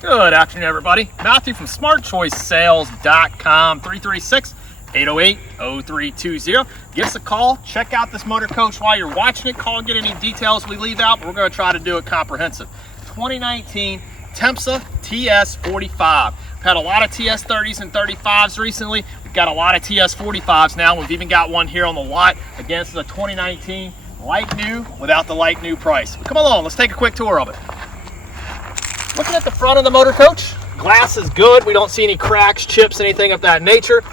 Good afternoon, everybody. Matthew from smartchoicesales.com, 336-808-0320. Give us a call. Check out this motor coach while you're watching it. Call and get any details we leave out, but we're going to try to do it comprehensive. 2019 Temsa TS-45. We've had a lot of TS-30s and 35s recently. We've got a lot of TS-45s now. We've even got one here on the lot. Again, this is a 2019 like new without the like new price. Come along, let's take a quick tour of it. Looking at the front of the motor coach, glass is good. We don't see any cracks, chips, anything of that nature.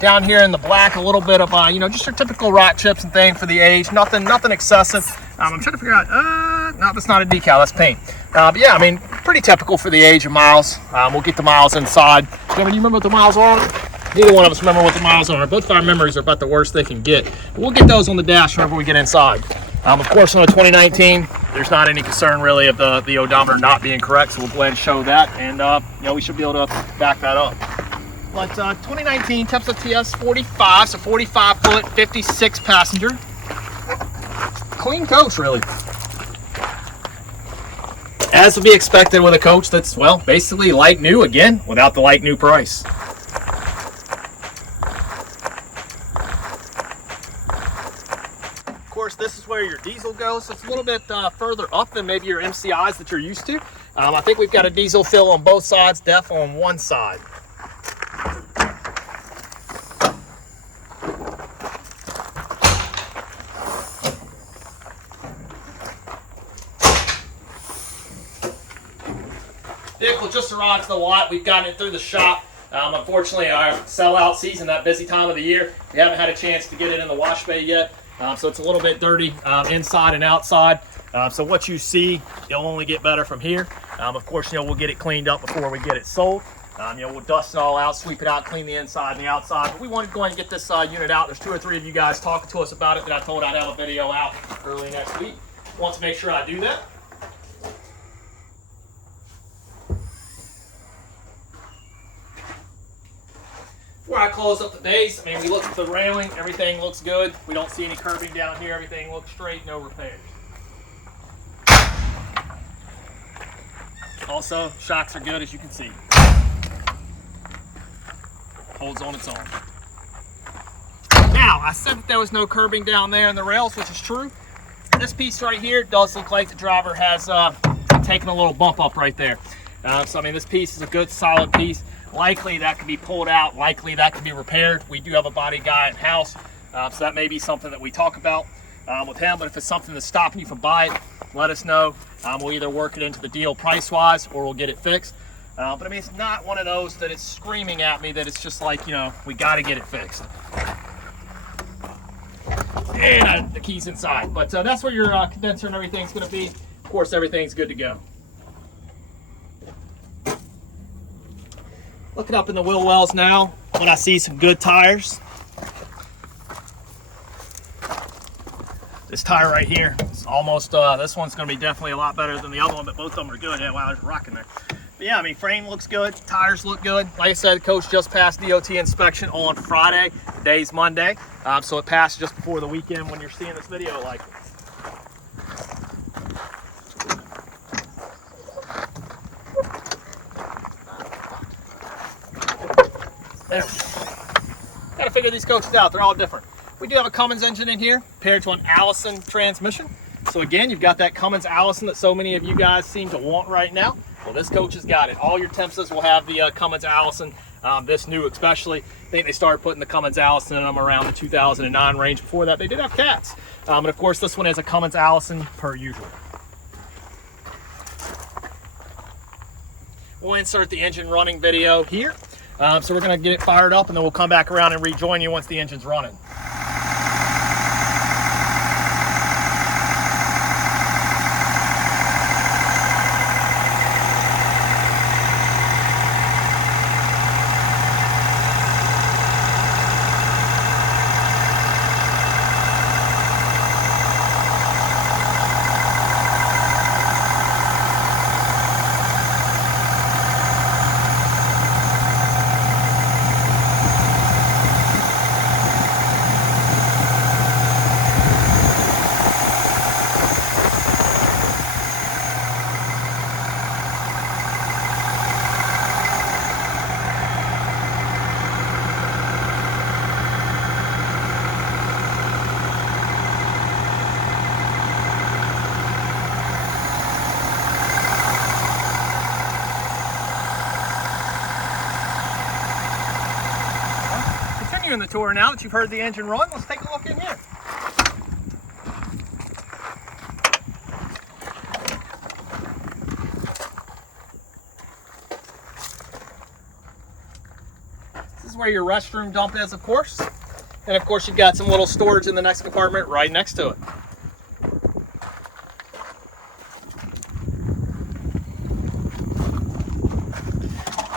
Down here in the black, a little bit of, just your typical rock chips and thing for the age. Nothing excessive. I'm trying to figure out, no, that's not a decal, that's paint. But yeah, I mean, pretty typical for the age of miles. We'll get the miles inside. Kevin, you remember what the miles are? Neither one of us remember what the miles are. Both of our memories are about the worst they can get. But we'll get those on the dash whenever we get inside. Of course, on the 2019, there's not any concern really of the odometer not being correct, so we'll go ahead and show that, and we should be able to back that up. But 2019 Temsa TS-45, so 45-foot, 56-passenger. Clean coach, really. As would be expected with a coach that's, well, basically like new, again, without the like new price. Of course, this is where your diesel goes. So it's a little bit further up than maybe your MCIs that you're used to. I think we've got a diesel fill on both sides, def on one side. Vehicle just arrived to the lot. We've gotten it through the shop. Unfortunately, our sellout season, that busy time of the year, we haven't had a chance to get it in the wash bay yet. So it's a little bit dirty inside and outside. So what you see, it'll only get better from here. Of course, we'll get it cleaned up before we get it sold. We'll dust it all out, sweep it out, clean the inside and the outside. But we wanted to go ahead and get this unit out. There's 2 or 3 of you guys talking to us about it that I told I'd have a video out early next week. Want to make sure I do that. Where I close up the base, we look at the railing, everything looks good. We don't see any curbing down here, everything looks straight, no repairs. Also, shocks are good, as you can see. Holds on its own. Now, I said that there was no curbing down there in the rails, which is true. This piece right here does look like the driver has taken a little bump up right there. So this piece is a good solid piece. Likely that could be pulled out, likely that could be repaired. We do have a body guy in-house, so that may be something that we talk about with him, but if it's something that's stopping you from buying it, let us know. We'll either work it into the deal price-wise or we'll get it fixed. But it's not one of those that it's screaming at me that it's just like, we got to get it fixed. And the key's inside, but that's where your condenser and everything's going to be. Of course, everything's good to go. Looking up in the wheel wells now, when I see some good tires. This tire right here is almost, this one's going to be definitely a lot better than the other one, but both of them are good. Yeah, wow, there's a rock in there. But yeah, frame looks good, tires look good. Like I said, the coach just passed DOT inspection on Friday. Today's Monday, so it passed just before the weekend when you're seeing this video likely. There. Got to figure these coaches out. They're all different. We do have a Cummins engine in here paired to an Allison transmission. So again, you've got that Cummins Allison that so many of you guys seem to want right now. Well, this coach has got it. All your Temsas will have the Cummins Allison, this new especially. I think they started putting the Cummins Allison in them around the 2009 range. Before that, they did have cats. And of course, this one is a Cummins Allison per usual. We'll insert the engine running video here. So we're going to get it fired up and then we'll come back around and rejoin you once the engine's running. continuing the tour now that you've heard the engine run, let's take a look in here. This is where your restroom dump is, of course. And of course, you've got some little storage in the next compartment right next to it.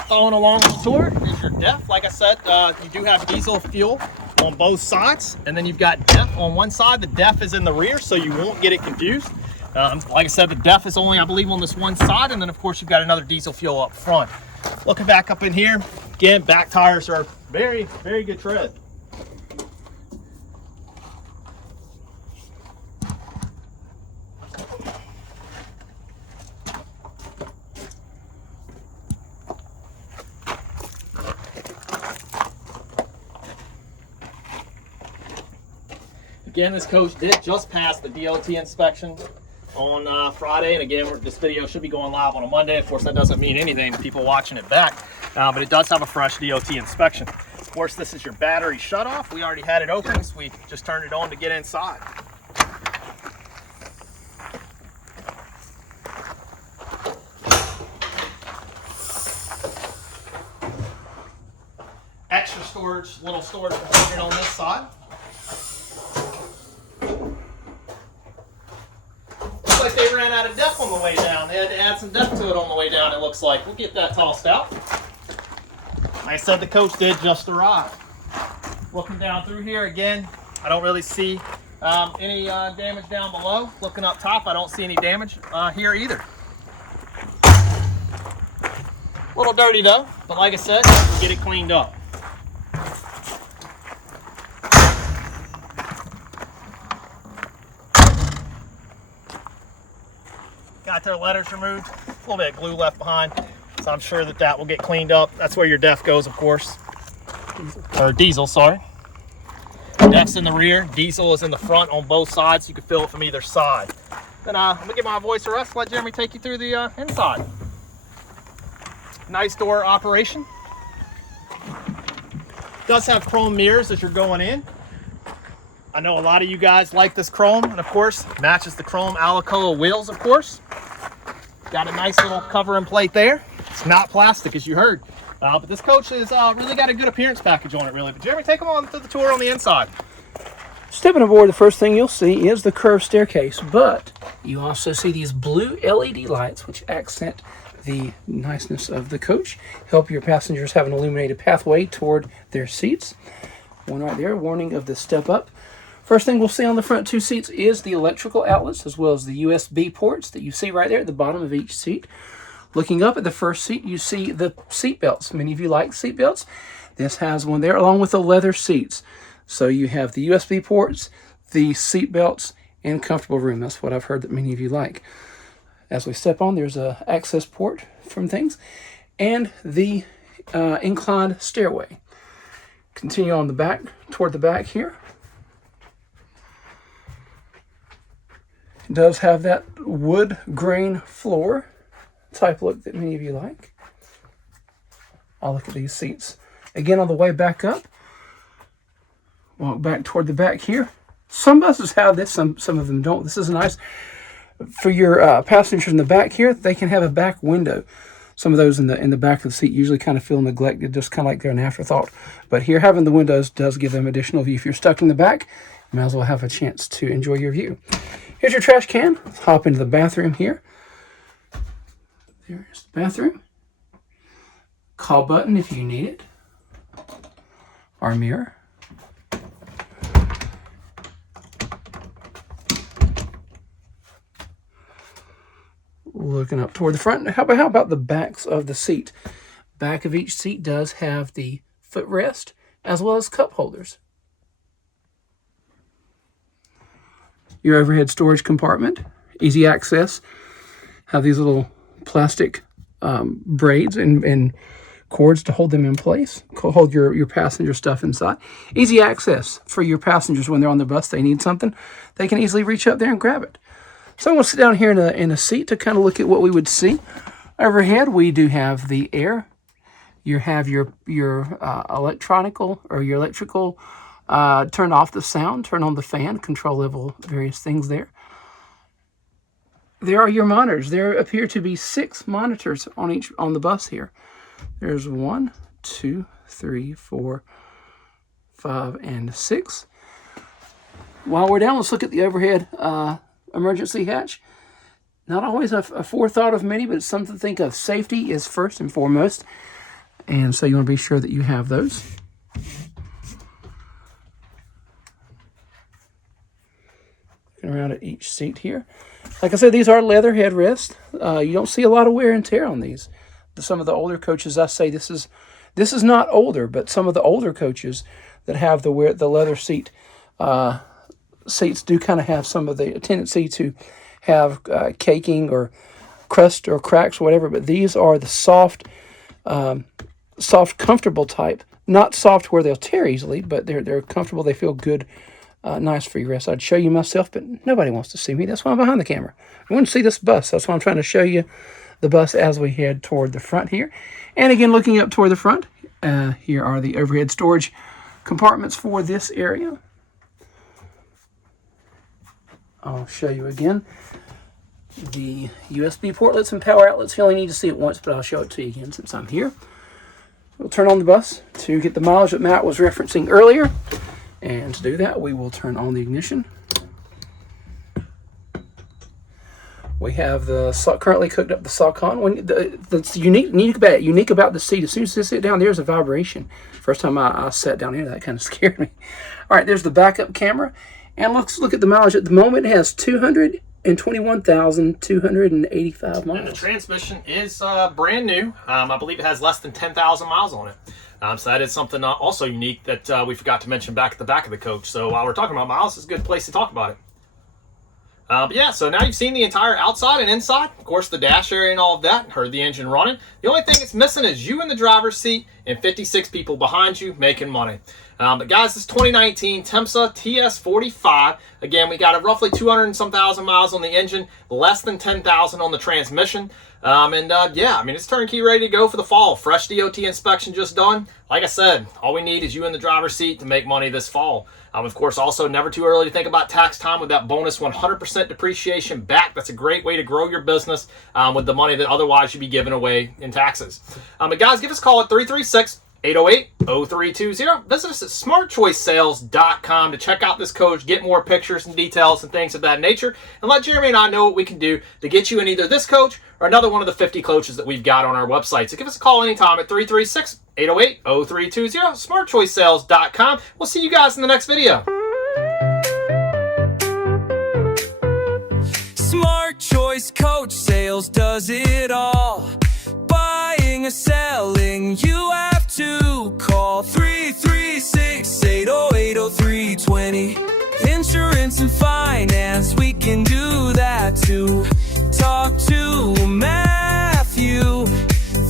Following along on the tour is your DEF. Like I said, you do have diesel fuel on both sides, and then you've got DEF on one side. The DEF is in the rear, so you won't get it confused. Like I said, the DEF is only, I believe, on this one side, and then of course you've got another diesel fuel up front. Looking back up in here, again, back tires are very, very good tread. Again, this coach did just pass the DOT inspection on Friday, and again, this video should be going live on a Monday. Of course, that doesn't mean anything to people watching it back, but it does have a fresh DOT inspection. Of course, this is your battery shutoff. We already had it open, so we just turned it on to get inside. Extra storage, little storage compartment on this side. Like they ran out of DEF on the way down. They had to add some DEF to it on the way down, it looks like. We'll get that tossed out. Like I said, the coach did just arrive. Looking down through here again, I don't really see any damage down below. Looking up top, I don't see any damage here either. A little dirty though, but like I said, we'll get it cleaned up. Got their letters removed, a little bit of glue left behind, so I'm sure that that will get cleaned up. That's where your DEF goes, of course. Or diesel, sorry. DEF's in the rear, diesel is in the front on both sides, so you can fill it from either side. Then I'm gonna give my voice a rest, let Jeremy take you through the inside. Nice door operation. Does have chrome mirrors as you're going in. I know a lot of you guys like this chrome, and of course, matches the chrome Alcoa wheels, of course. Got a nice little cover and plate there. It's not plastic, as you heard. But this coach has really got a good appearance package on it, really. But Jeremy, take them on to the tour on the inside. Stepping aboard, the first thing you'll see is the curved staircase, but you also see these blue LED lights, which accent the niceness of the coach. Help your passengers have an illuminated pathway toward their seats. One right there, warning of the step up. First thing we'll see on the front two seats is the electrical outlets, as well as the USB ports that you see right there at the bottom of each seat. Looking up at the first seat, you see the seat belts. Many of you like seat belts. This has one there, along with the leather seats. So you have the USB ports, the seat belts, and comfortable room. That's what I've heard that many of you like. As we step on, there's a access port from things, and the inclined stairway. Continue on the back, toward the back here. It does have that wood grain floor type look that many of you like. I'll look at these seats. Again, on the way back up, walk back toward the back here. Some buses have this, some of them don't. This is nice. For your passengers in the back here, they can have a back window. Some of those in the back of the seat usually kind of feel neglected, just kind of like they're an afterthought. But here, having the windows does give them additional view. If you're stuck in the back, you might as well have a chance to enjoy your view. Here's your trash can. Let's hop into the bathroom here. There's the bathroom. Call button if you need it. Our mirror. Looking up toward the front. How about the backs of the seat? Back of each seat does have the footrest as well as cup holders. Your overhead storage compartment, easy access. Have these little plastic braids and cords to hold them in place. Hold your passenger stuff inside. Easy access for your passengers when they're on the bus. They need something, they can easily reach up there and grab it. So we'll sit down here in a seat to kind of look at what we would see. Overhead, we do have the air. You have your electrical turn off the sound, turn on the fan, control level, various things there. There are your monitors. There appear to be 6 monitors on the bus here. There's 1, 2, 3, 4, 5, and 6. While we're down, let's look at the overhead emergency hatch. Not always a forethought of many, but it's something to think of. Safety is first and foremost. And so you want to be sure that you have those. Looking around at each seat here. Like I said, these are leather headrests. You don't see a lot of wear and tear on these. Some of the older coaches, I say this is not older, but some of the older coaches that have the leather seats do kind of have some of the tendency to have caking or crust or cracks or whatever. But these are the soft, comfortable type. Not soft where they'll tear easily, but they're comfortable. They feel good. Nice for your rest. I'd show you myself, but nobody wants to see me. That's why I'm behind the camera. I want to see this bus. That's why I'm trying to show you the bus as we head toward the front here. And again, looking up toward the front, here are the overhead storage compartments for this area. I'll show you again. The USB portlets and power outlets. You only need to see it once, but I'll show it to you again since I'm here. We'll turn on the bus to get the mileage that Matt was referencing earlier. And to do that, we will turn on the ignition. We have currently cooked up the Salcon. That's unique about the seat. As soon as you sit down, there's a vibration. First time I sat down here, that kind of scared me. All right, there's the backup camera. And let's look at the mileage. At the moment, it has 221,285 miles. And the transmission is brand new. I believe it has less than 10,000 miles on it. So that is something also unique that we forgot to mention back at the back of the coach. So while we're talking about miles, it's a good place to talk about it. But yeah, so now you've seen the entire outside and inside. Of course, the dash area and all of that. Heard the engine running. The only thing it's missing is you in the driver's seat and 56 people behind you making money. But guys, this 2019 Temsa TS-45. Again, we got a roughly 200 and some thousand miles on the engine, less than 10,000 on the transmission. Yeah, I mean, it's turnkey ready to go for the fall. Fresh DOT inspection just done. Like I said, all we need is you in the driver's seat to make money this fall. Of course, also never too early to think about tax time with that bonus 100% depreciation back. That's a great way to grow your business with the money that otherwise you'd be giving away in taxes. But guys, give us a call at 336-808-0320. Visit us at smartchoicesales.com to check out this coach, get more pictures and details and things of that nature, and let Jeremy and I know what we can do to get you in either this coach or another one of the 50 coaches that we've got on our website. So give us a call anytime at 336-808-0320, smartchoicesales.com. We'll see you guys in the next video. Smart Choice Coach Sales does it all. Buying or selling, you have to call 336-808-0320. Insurance and finance, we can do that too. Talk to Matthew.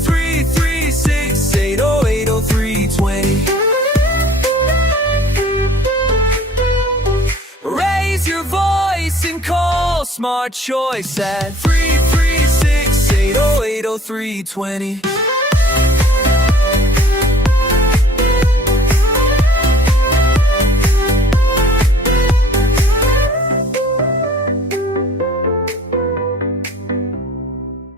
336-808-0320. Raise your voice and call Smart Choice at 336-808-0320.